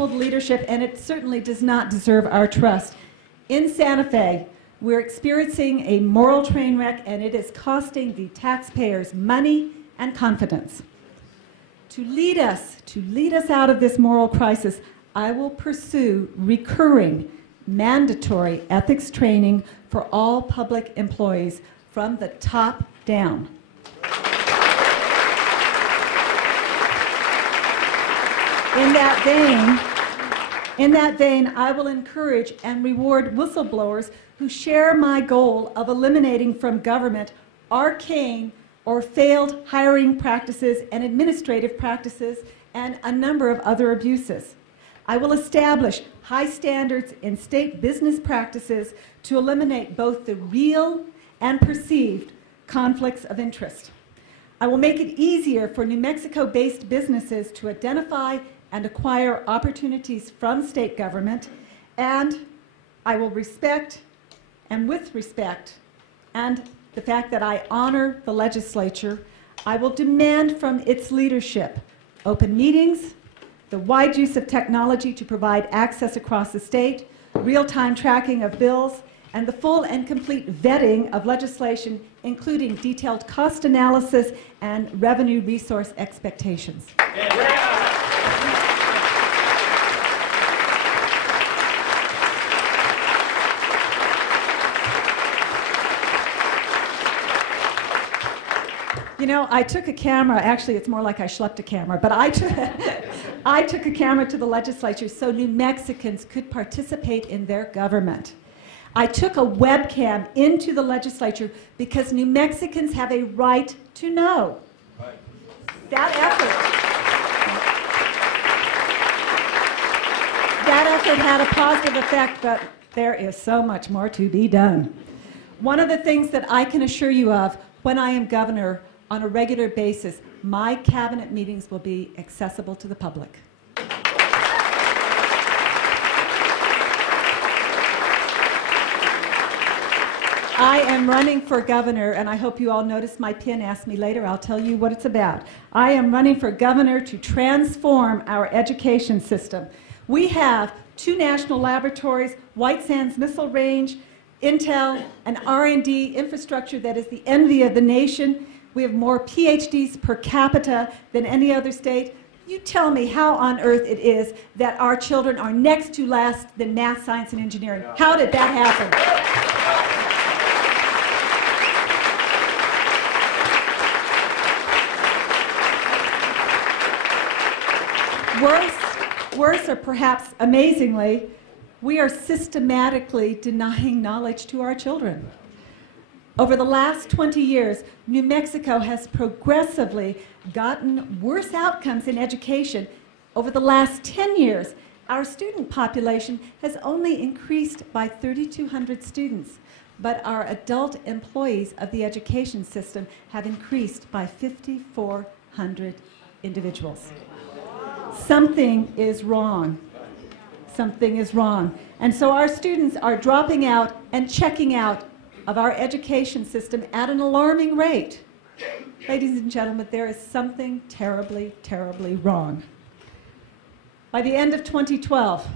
principled leadership, and it certainly does not deserve our trust. In Santa Fe, we're experiencing a moral train wreck, and it is costing the taxpayers money and confidence. To lead us out of this moral crisis, I will pursue recurring, mandatory ethics training for all public employees from the top down. In that vein, I will encourage and reward whistleblowers who share my goal of eliminating from government arcane or failed hiring practices and administrative practices and a number of other abuses. I will establish high standards in state business practices to eliminate both the real and perceived conflicts of interest. I will make it easier for New Mexico-based businesses to identify and acquire opportunities from state government, and I will respect, and with respect, and the fact that I honor the legislature, I will demand from its leadership open meetings, the wide use of technology to provide access across the state, real-time tracking of bills, and the full and complete vetting of legislation, including detailed cost analysis and revenue resource expectations. You know, I took a camera, actually it's more like I schlepped a camera, but I took a camera to the legislature so New Mexicans could participate in their government. I took a webcam into the legislature because New Mexicans have a right to know. Right. That effort had a positive effect, but there is so much more to be done. One of the things that I can assure you of when I am governor on a regular basis, my cabinet meetings will be accessible to the public. I am running for governor, and I hope you all notice my pin. Ask me later, I'll tell you what it's about. I am running for governor to transform our education system. We have 2 national laboratories, White Sands Missile Range, Intel, and R&D infrastructure that is the envy of the nation. We have more PhDs per capita than any other state. You tell me how on earth it is that our children are next to last than math, science, and engineering. How did that happen? Worse, or perhaps amazingly, we are systematically denying knowledge to our children. Over the last 20 years, New Mexico has progressively gotten worse outcomes in education. Over the last 10 years, our student population has only increased by 3,200 students, but our adult employees of the education system have increased by 5,400 individuals. Something is wrong. Something is wrong. And so our students are dropping out and checking out of our education system at an alarming rate. Ladies and gentlemen, there is something terribly, terribly wrong. By the end of 2012,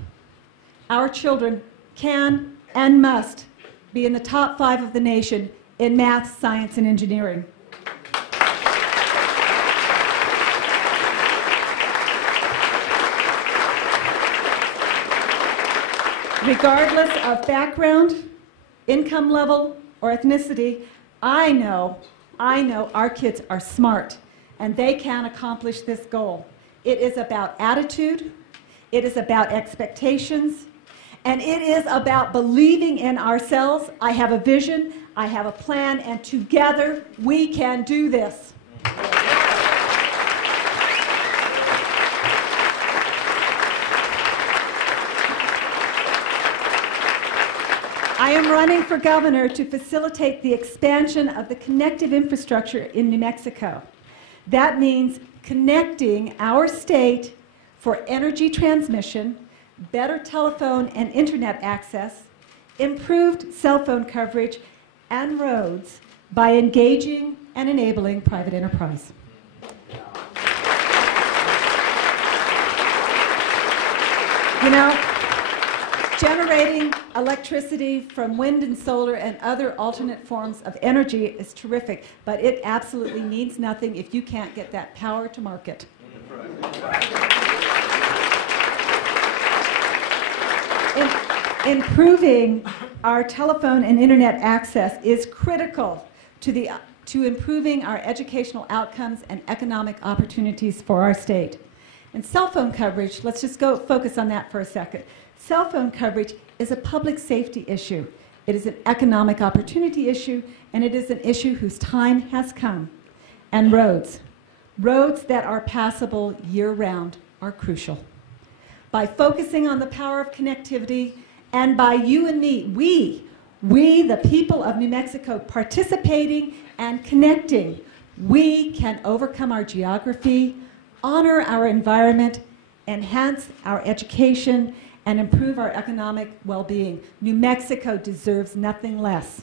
our children can and must be in the top 5 of the nation in math, science, and engineering. Regardless of background, income level, or ethnicity, I know our kids are smart and they can accomplish this goal. It is about attitude, it is about expectations, and it is about believing in ourselves. I have a vision, I have a plan, and together we can do this. I am running for governor to facilitate the expansion of the connective infrastructure in New Mexico. That means connecting our state for energy transmission, better telephone and internet access, improved cell phone coverage, and roads by engaging and enabling private enterprise. You know, generating electricity from wind and solar and other alternate forms of energy is terrific, but it absolutely means nothing if you can't get that power to market. Improving our telephone and internet access is critical to improving our educational outcomes and economic opportunities for our state. And cell phone coverage, let's just go focus on that for a second. Cell phone coverage is a public safety issue. It is an economic opportunity issue, and it is an issue whose time has come. And roads that are passable year-round are crucial. By focusing on the power of connectivity, and by you and me, we, the people of New Mexico, participating and connecting, we can overcome our geography, honor our environment, enhance our education, and improve our economic well-being. New Mexico deserves nothing less.